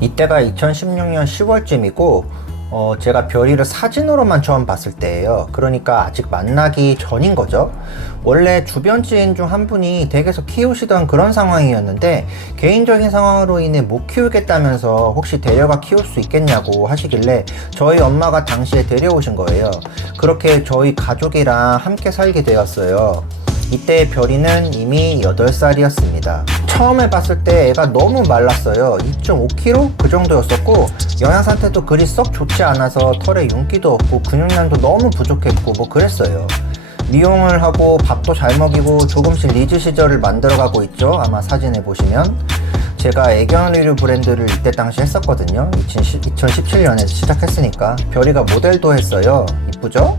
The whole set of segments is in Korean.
이때가 2016년 10월쯤이고 제가 별이를 사진으로만 처음 봤을 때예요. 그러니까 아직 만나기 전인 거죠. 원래 주변 지인 중 한 분이 댁에서 키우시던 그런 상황이었는데 개인적인 상황으로 인해 못 키우겠다면서 혹시 데려가 키울 수 있겠냐고 하시길래 저희 엄마가 당시에 데려오신 거예요. 그렇게 저희 가족이랑 함께 살게 되었어요. 이때 별이는 이미 8살이었습니다. 처음에 봤을 때 애가 너무 말랐어요. 2.5kg? 그 정도였었고 영양 상태도 그리 썩 좋지 않아서 털에 윤기도 없고 근육량도 너무 부족했고 뭐 그랬어요. 미용을 하고 밥도 잘 먹이고 조금씩 리즈 시절을 만들어가고 있죠. 아마 사진에 보시면 제가 애견 의류 브랜드를 이때 당시 했었거든요. 2017년에 시작했으니까 별이가 모델도 했어요. 이쁘죠?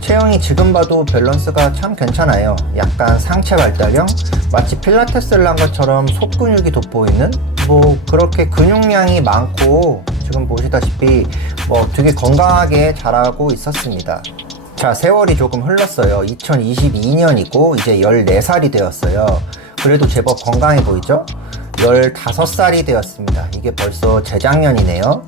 체형이 지금 봐도 밸런스가 참 괜찮아요. 약간 상체 발달형? 마치 필라테스를 한 것처럼 속근육이 돋보이는? 뭐 그렇게 근육량이 많고 지금 보시다시피 뭐 되게 건강하게 자라고 있었습니다. 자, 세월이 조금 흘렀어요. 2022년이고 이제 14살이 되었어요. 그래도 제법 건강해 보이죠? 15살이 되었습니다. 이게 벌써 재작년이네요.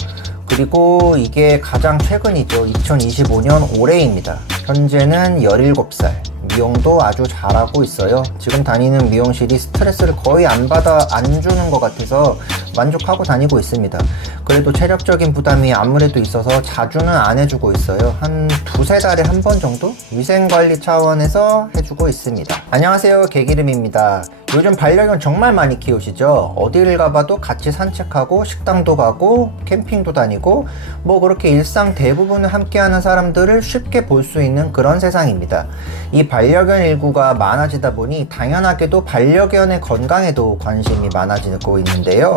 그리고 이게 가장 최근이죠. 2025년 올해입니다. 현재는 17살. 미용도 아주 잘하고 있어요. 지금 다니는 미용실이 스트레스를 거의 안 주는 것 같아서 만족하고 다니고 있습니다. 그래도 체력적인 부담이 아무래도 있어서 자주는 안 해주고 있어요. 한 두세 달에 한 번 정도? 위생관리 차원에서 해주고 있습니다. 안녕하세요, 개기름입니다. 요즘 반려견 정말 많이 키우시죠? 어디를 가봐도 같이 산책하고 식당도 가고 캠핑도 다니고 뭐 그렇게 일상 대부분을 함께하는 사람들을 쉽게 볼 수 있는 그런 세상입니다. 이 반려견 일구가 많아지다 보니 당연하게도 반려견의 건강에도 관심이 많아지고 있는데요.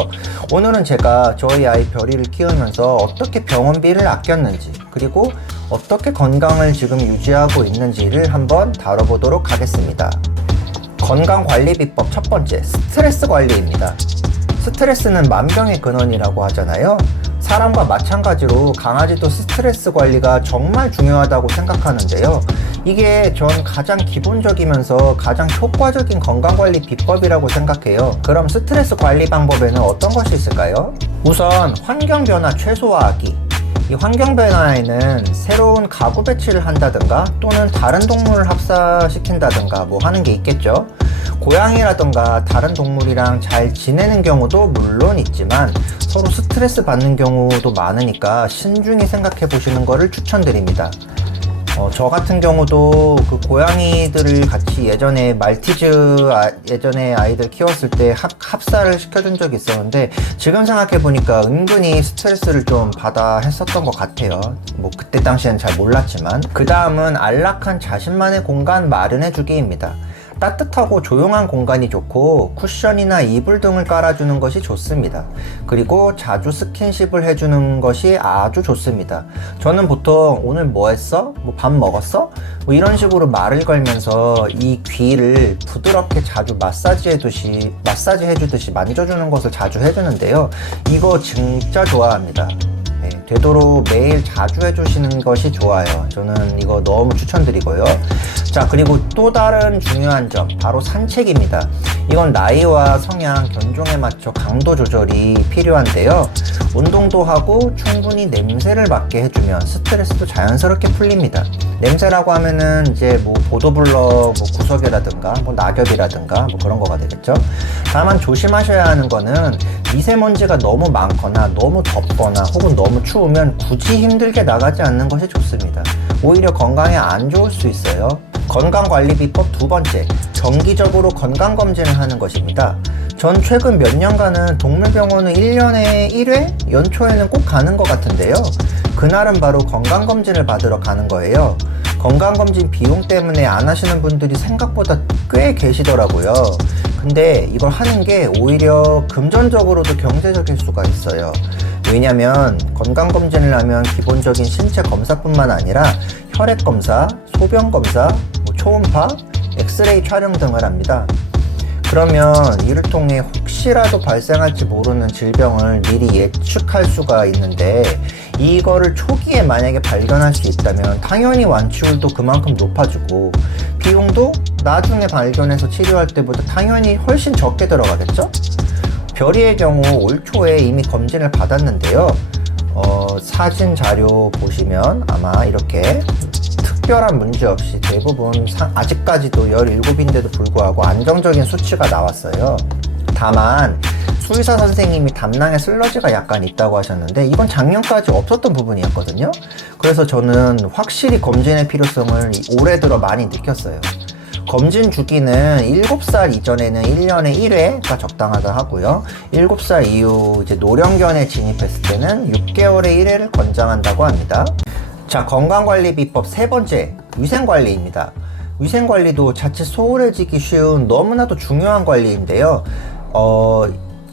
오늘은 제가 저희 아이 별이를 키우면서 어떻게 병원비를 아꼈는지 그리고 어떻게 건강을 지금 유지하고 있는지를 한번 다뤄보도록 하겠습니다. 건강관리 비법 첫 번째, 스트레스 관리입니다. 스트레스는 만병의 근원이라고 하잖아요. 사람과 마찬가지로 강아지도 스트레스 관리가 정말 중요하다고 생각하는데요. 이게 전 가장 기본적이면서 가장 효과적인 건강관리 비법이라고 생각해요. 그럼 스트레스 관리 방법에는 어떤 것이 있을까요? 우선 환경 변화 최소화하기. 이 환경 변화에는 새로운 가구 배치를 한다든가 또는 다른 동물을 합사시킨다든가 뭐 하는 게 있겠죠. 고양이라든가 다른 동물이랑 잘 지내는 경우도 물론 있지만 서로 스트레스 받는 경우도 많으니까 신중히 생각해 보시는 것을 추천드립니다. 저 같은 경우도 그 고양이들을 같이 예전에 예전에 아이들 키웠을 때 합사를 시켜준 적이 있었는데 지금 생각해 보니까 은근히 스트레스를 좀 받아 했었던 것 같아요. 뭐 그때 당시엔 잘 몰랐지만. 그 다음은 안락한 자신만의 공간 마련해 주기입니다. 따뜻하고 조용한 공간이 좋고 쿠션이나 이불 등을 깔아주는 것이 좋습니다. 그리고 자주 스킨십을 해주는 것이 아주 좋습니다. 저는 보통 오늘 뭐 했어? 뭐 밥 먹었어? 뭐 이런 식으로 말을 걸면서 이 귀를 부드럽게 자주 마사지 해주듯이 만져주는 것을 자주 해주는데요. 이거 진짜 좋아합니다. 되도록 매일 자주 해주시는 것이 좋아요. 저는 이거 너무 추천드리고요. 자, 그리고 또 다른 중요한 점, 바로 산책입니다. 이건 나이와 성향, 견종에 맞춰 강도 조절이 필요한데요. 운동도 하고 충분히 냄새를 맡게 해주면 스트레스도 자연스럽게 풀립니다. 냄새라고 하면은 이제 뭐 보도블럭 뭐 구석이라든가 뭐 낙엽이라든가 뭐 그런 거가 되겠죠. 다만 조심하셔야 하는 거는 미세먼지가 너무 많거나 너무 덥거나 혹은 너무 추우면 굳이 힘들게 나가지 않는 것이 좋습니다. 오히려 건강에 안 좋을 수 있어요. 건강관리 비법 두 번째, 정기적으로 건강검진을 하는 것입니다. 전 최근 몇 년간은 동물병원을 1년에 1회? 연초에는 꼭 가는 것 같은데요. 그날은 바로 건강검진을 받으러 가는 거예요. 건강검진 비용 때문에 안 하시는 분들이 생각보다 꽤 계시더라고요. 근데 이걸 하는 게 오히려 금전적으로도 경제적일 수가 있어요. 왜냐면 건강검진을 하면 기본적인 신체 검사뿐만 아니라 혈액검사, 소변검사, 초음파, 엑스레이 촬영 등을 합니다. 그러면 이를 통해 혹시라도 발생할지 모르는 질병을 미리 예측할 수가 있는데 이거를 초기에 만약에 발견할 수 있다면 당연히 완치율도 그만큼 높아지고 비용도 나중에 발견해서 치료할 때보다 당연히 훨씬 적게 들어가겠죠? 별이의 경우 올 초에 이미 검진을 받았는데요. 사진 자료 보시면 아마 이렇게 특별한 문제 없이 대부분 아직까지도 17인데도 불구하고 안정적인 수치가 나왔어요. 다만 수의사 선생님이 담낭에 슬러지가 약간 있다고 하셨는데 이건 작년까지 없었던 부분이었거든요. 그래서 저는 확실히 검진의 필요성을 올해 들어 많이 느꼈어요. 검진 주기는 7살 이전에는 1년에 1회가 적당하다 하고요. 7살 이후 이제 노령견에 진입했을 때는 6개월에 1회를 권장한다고 합니다. 자, 건강관리 비법 세 번째, 위생관리입니다. 위생관리도 자칫 소홀해지기 쉬운 너무나도 중요한 관리인데요.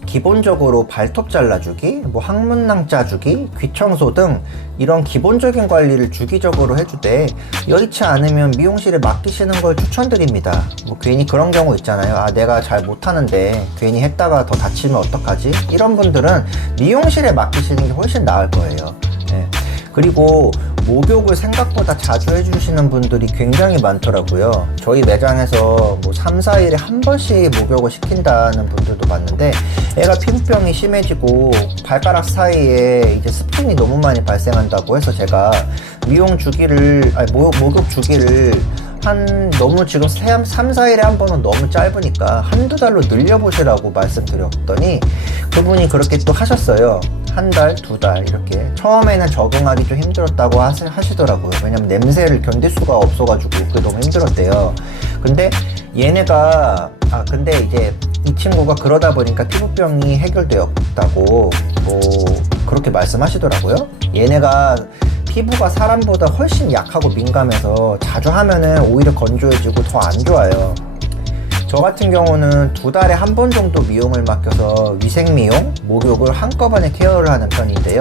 기본적으로 발톱 잘라주기, 항문낭 짜주기, 귀청소 등 이런 기본적인 관리를 주기적으로 해주되 여의치 않으면 미용실에 맡기시는 걸 추천드립니다. 괜히 그런 경우 있잖아요. 내가 잘 못하는데 괜히 했다가 더 다치면 어떡하지? 이런 분들은 미용실에 맡기시는 게 훨씬 나을 거예요. 네. 그리고 목욕을 생각보다 자주 해주시는 분들이 굉장히 많더라고요. 저희 매장에서 3, 4일에 한 번씩 목욕을 시킨다는 분들도 많은데 애가 피부병이 심해지고 발가락 사이에 이제 스푼이 너무 많이 발생한다고 해서 제가 목욕 주기를 너무 지금 3, 4일에 한 번은 너무 짧으니까 한두 달로 늘려보시라고 말씀드렸더니 그분이 그렇게 또 하셨어요. 한 달, 2달 이렇게 처음에는 적응하기 좀 힘들었다고 하시더라고요. 왜냐면 냄새를 견딜 수가 없어가지고 그게 너무 힘들었대요. 근데 얘네가 근데 이제 이 친구가 그러다 보니까 피부병이 해결되었다고 그렇게 말씀하시더라고요. 얘네가 피부가 사람보다 훨씬 약하고 민감해서 자주 하면은 오히려 건조해지고 더 안 좋아요. 저 같은 경우는 2달에 한 번 정도 미용을 맡겨서 위생미용, 목욕을 한꺼번에 케어를 하는 편인데요.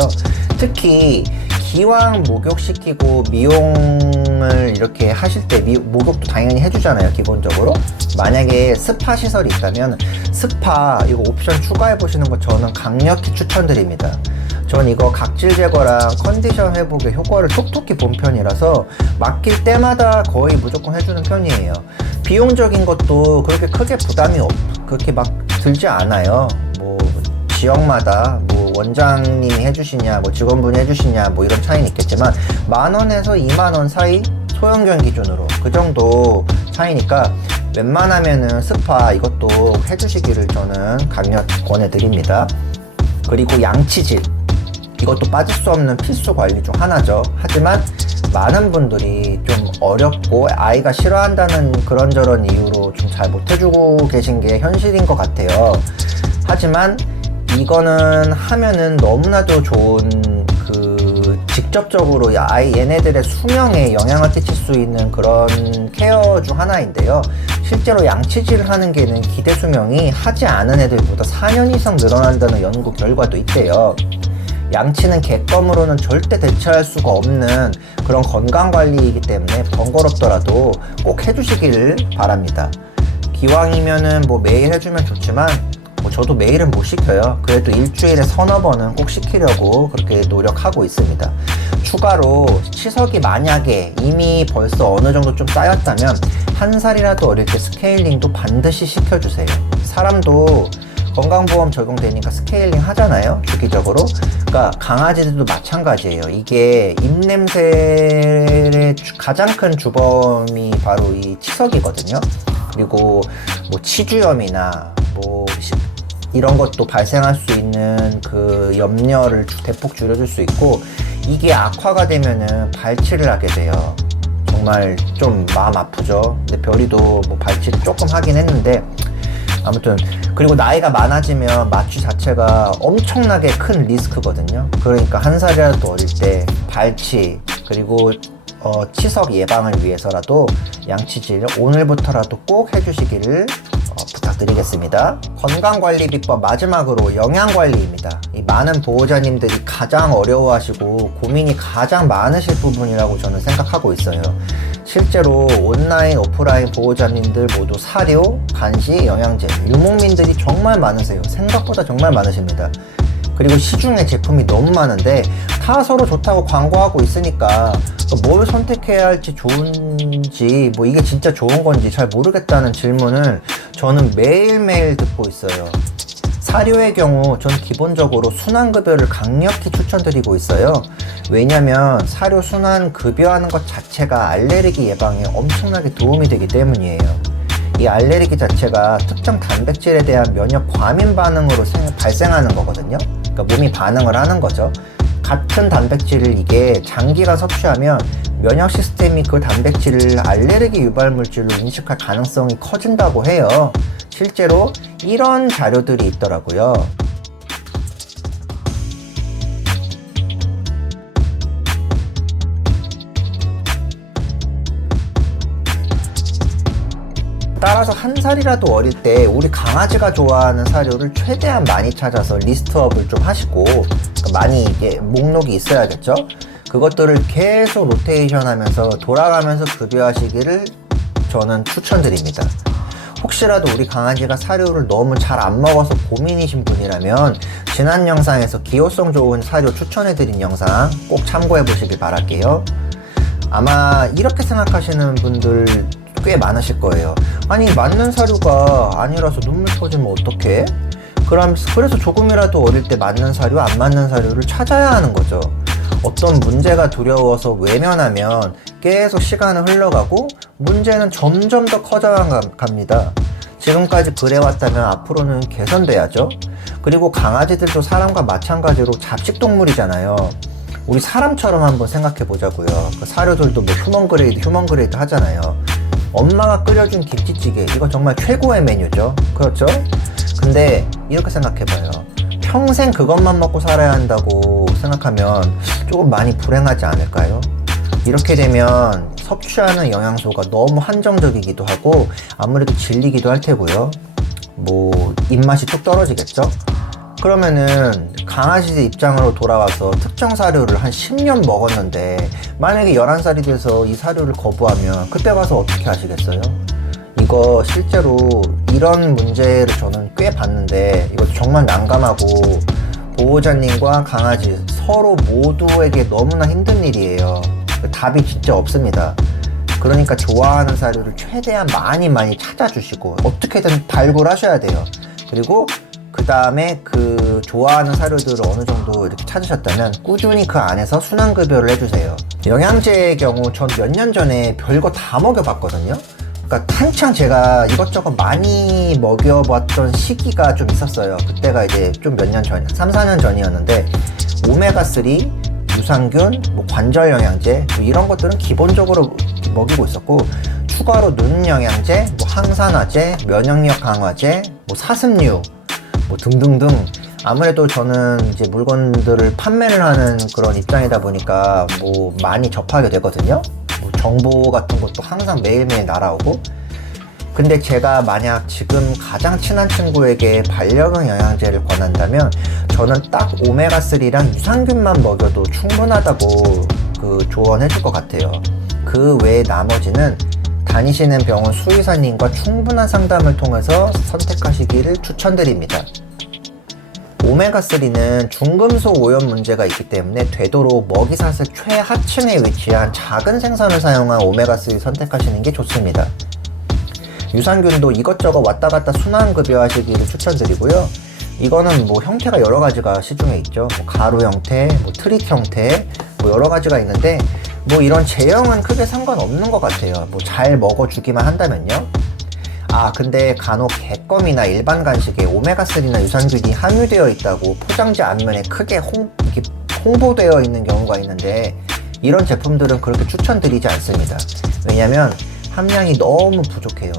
특히 기왕 목욕시키고 미용을 이렇게 하실 때 목욕도 당연히 해주잖아요, 기본적으로. 만약에 스파 시설이 있다면 스파 이거 옵션 추가해 보시는 거 저는 강력히 추천드립니다. 전 이거 각질 제거랑 컨디션 회복에 효과를 톡톡히 본 편이라서 맡길 때마다 거의 무조건 해주는 편이에요. 비용적인 것도 그렇게 크게 부담이 그렇게 막 들지 않아요. 지역마다 원장님이 해주시냐 직원분이 해주시냐 이런 차이는 있겠지만 10,000원에서 20,000원 사이 소형견 기준으로 그 정도 차이니까 웬만하면은 스파 이것도 해주시기를 저는 강력 권해드립니다. 그리고 양치질 이것도 빠질 수 없는 필수 관리 중 하나죠. 하지만 많은 분들이 좀 어렵고 아이가 싫어한다는 그런저런 이유로 좀 잘 못해주고 계신 게 현실인 것 같아요. 하지만 이거는 하면은 너무나도 좋은 직접적으로 얘네들의 수명에 영향을 끼칠 수 있는 그런 케어 중 하나인데요. 실제로 양치질을 하는 개는 기대 수명이 하지 않은 애들보다 4년 이상 늘어난다는 연구 결과도 있대요. 양치는 객검으로는 절대 대체할 수가 없는 그런 건강관리이기 때문에 번거롭더라도 꼭 해주시기를 바랍니다. 기왕이면은 매일 해주면 좋지만 저도 매일은 못 시켜요. 그래도 일주일에 서너 번은 꼭 시키려고 그렇게 노력하고 있습니다. 추가로 치석이 만약에 이미 벌써 어느 정도 좀 쌓였다면 1살이라도 어릴 때 스케일링도 반드시 시켜주세요. 사람도 건강보험 적용되니까 스케일링 하잖아요, 주기적으로. 그러니까 강아지들도 마찬가지예요. 이게 입냄새의 가장 큰 주범이 바로 이 치석이거든요. 그리고 치주염이나 이런 것도 발생할 수 있는 그 염려를 대폭 줄여줄 수 있고, 이게 악화가 되면은 발치를 하게 돼요. 정말 좀 마음 아프죠. 근데 별이도 발치를 조금 하긴 했는데, 아무튼 그리고 나이가 많아지면 마취 자체가 엄청나게 큰 리스크거든요. 그러니까 1살이라도 어릴 때 발치 그리고 치석 예방을 위해서라도 양치질을 오늘부터라도 꼭 해주시기를 부탁드리겠습니다. 건강관리 비법 마지막으로 영양관리입니다. 이 많은 보호자님들이 가장 어려워하시고 고민이 가장 많으실 부분이라고 저는 생각하고 있어요. 실제로 온라인, 오프라인 보호자님들 모두 사료, 간식, 영양제, 유목민들이 정말 많으세요. 생각보다 정말 많으십니다. 그리고 시중에 제품이 너무 많은데 다 서로 좋다고 광고하고 있으니까 뭘 선택해야 할지 좋은지 이게 진짜 좋은 건지 잘 모르겠다는 질문을 저는 매일매일 듣고 있어요. 사료의 경우 전 기본적으로 순환급여를 강력히 추천드리고 있어요. 왜냐면 사료 순환급여하는 것 자체가 알레르기 예방에 엄청나게 도움이 되기 때문이에요. 이 알레르기 자체가 특정 단백질에 대한 면역 과민 반응으로 발생하는 거거든요. 그러니까 몸이 반응을 하는 거죠. 같은 단백질을 이게 장기간 섭취하면 면역 시스템이 그 단백질을 알레르기 유발 물질로 인식할 가능성이 커진다고 해요. 실제로 이런 자료들이 있더라고요. 따라서 한 살이라도 어릴 때 우리 강아지가 좋아하는 사료를 최대한 많이 찾아서 리스트업을 좀 하시고, 많이 이게 목록이 있어야겠죠. 그것들을 계속 로테이션 하면서 돌아가면서 급여하시기를 저는 추천드립니다. 혹시라도 우리 강아지가 사료를 너무 잘 안 먹어서 고민이신 분이라면 지난 영상에서 기호성 좋은 사료 추천해드린 영상 꼭 참고해 보시길 바랄게요. 아마 이렇게 생각하시는 분들 꽤 많으실 거예요. 아니, 맞는 사료가 아니라서 눈물 터지면 어떡해? 그래서 조금이라도 어릴 때 맞는 사료, 안 맞는 사료를 찾아야 하는 거죠. 어떤 문제가 두려워서 외면하면 계속 시간은 흘러가고 문제는 점점 더 커져만 갑니다. 지금까지 그래왔다면 앞으로는 개선돼야죠. 그리고 강아지들도 사람과 마찬가지로 잡식동물이잖아요. 우리 사람처럼 한번 생각해 보자고요. 그 사료들도 뭐 휴먼 그레이드 하잖아요. 엄마가 끓여준 김치찌개, 이거 정말 최고의 메뉴죠. 그렇죠? 근데 이렇게 생각해봐요. 평생 그것만 먹고 살아야 한다고 생각하면 조금 많이 불행하지 않을까요? 이렇게 되면 섭취하는 영양소가 너무 한정적이기도 하고 아무래도 질리기도 할 테고요. 뭐 입맛이 뚝 떨어지겠죠? 그러면은 강아지들 입장으로 돌아와서 특정 사료를 한 10년 먹었는데 만약에 11살이 돼서 이 사료를 거부하면 그때 가서 어떻게 하시겠어요? 이거 실제로 이런 문제를 저는 꽤 봤는데 이거 정말 난감하고 보호자님과 강아지 서로 모두에게 너무나 힘든 일이에요. 답이 진짜 없습니다. 그러니까 좋아하는 사료를 최대한 많이 찾아주시고 어떻게든 발굴하셔야 돼요. 그리고 그 다음에 그 좋아하는 사료들을 어느 정도 이렇게 찾으셨다면 꾸준히 그 안에서 순환급여를 해주세요. 영양제의 경우 전 몇 년 전에 별거 다 먹여봤거든요. 그러니까 한창 제가 이것저것 많이 먹여봤던 시기가 좀 있었어요. 그때가 이제 좀 몇 년 전, 3, 4년 전이었는데 오메가3, 유산균, 뭐 관절 영양제 뭐 이런 것들은 기본적으로 먹이고 있었고 추가로 눈 영양제, 뭐 항산화제, 면역력 강화제, 뭐 사슴류 뭐 등등등. 아무래도 저는 이제 물건들을 판매를 하는 그런 입장이다 보니까 뭐 많이 접하게 되거든요. 뭐 정보 같은 것도 항상 매일매일 날아오고. 근데 제가 만약 지금 가장 친한 친구에게 반려견 영양제를 권한다면 저는 딱 오메가3랑 유산균만 먹여도 충분하다고 그 조언해 줄 것 같아요. 그 외에 나머지는 다니시는 병원 수의사님과 충분한 상담을 통해서 선택하시기를 추천드립니다. 오메가3는 중금속 오염 문제가 있기 때문에 되도록 먹이사슬 최하층에 위치한 작은 생선을 사용한 오메가3 선택하시는 게 좋습니다. 유산균도 이것저것 왔다 갔다 순환급여 하시기를 추천드리고요. 이거는 뭐 형태가 여러 가지가 시중에 있죠. 뭐 가루 형태, 뭐 트릭 형태, 뭐 여러 가지가 있는데 뭐 이런 제형은 크게 상관없는 것 같아요. 뭐 잘 먹어주기만 한다면요. 아, 근데 간혹 개껌이나 일반 간식에 오메가3나 유산균이 함유되어 있다고 포장지 앞면에 크게 이렇게 홍보되어 있는 경우가 있는데 이런 제품들은 그렇게 추천드리지 않습니다. 왜냐면 함량이 너무 부족해요.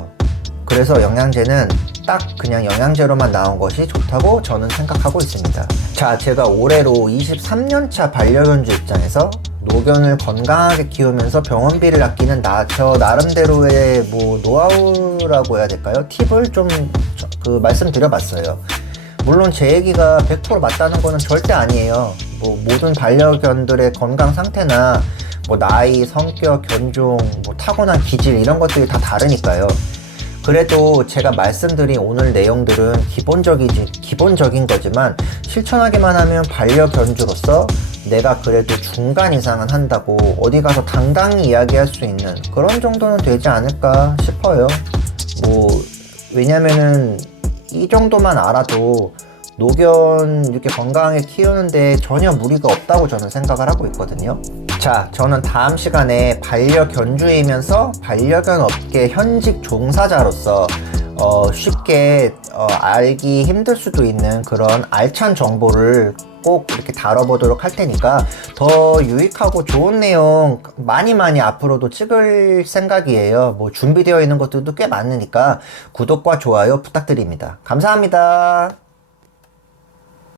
그래서 영양제는 딱 그냥 영양제로만 나온 것이 좋다고 저는 생각하고 있습니다. 자, 제가 올해로 23년차 반려견주 입장에서 노견을 건강하게 키우면서 병원비를 아끼는 저 나름대로의 뭐 노하우라고 해야 될까요? 팁을 좀 말씀드려봤어요. 물론 제 얘기가 100% 맞다는 거는 절대 아니에요. 뭐 모든 반려견들의 건강 상태나 뭐 나이, 성격, 견종, 뭐 타고난 기질 이런 것들이 다 다르니까요. 그래도 제가 말씀드린 오늘 내용들은 기본적인 거지만 실천하기만 하면 반려견주로서 내가 그래도 중간 이상은 한다고 어디 가서 당당히 이야기할 수 있는 그런 정도는 되지 않을까 싶어요. 뭐 왜냐면은 이 정도만 알아도 노견 이렇게 건강하게 키우는데 전혀 무리가 없다고 저는 생각을 하고 있거든요. 자, 저는 다음 시간에 반려견주이면서 반려견 업계 현직 종사자로서 쉽게 알기 힘들 수도 있는 그런 알찬 정보를 꼭 이렇게 다뤄보도록 할 테니까 더 유익하고 좋은 내용 많이 앞으로도 찍을 생각이에요. 뭐 준비되어 있는 것들도 꽤 많으니까 구독과 좋아요 부탁드립니다. 감사합니다.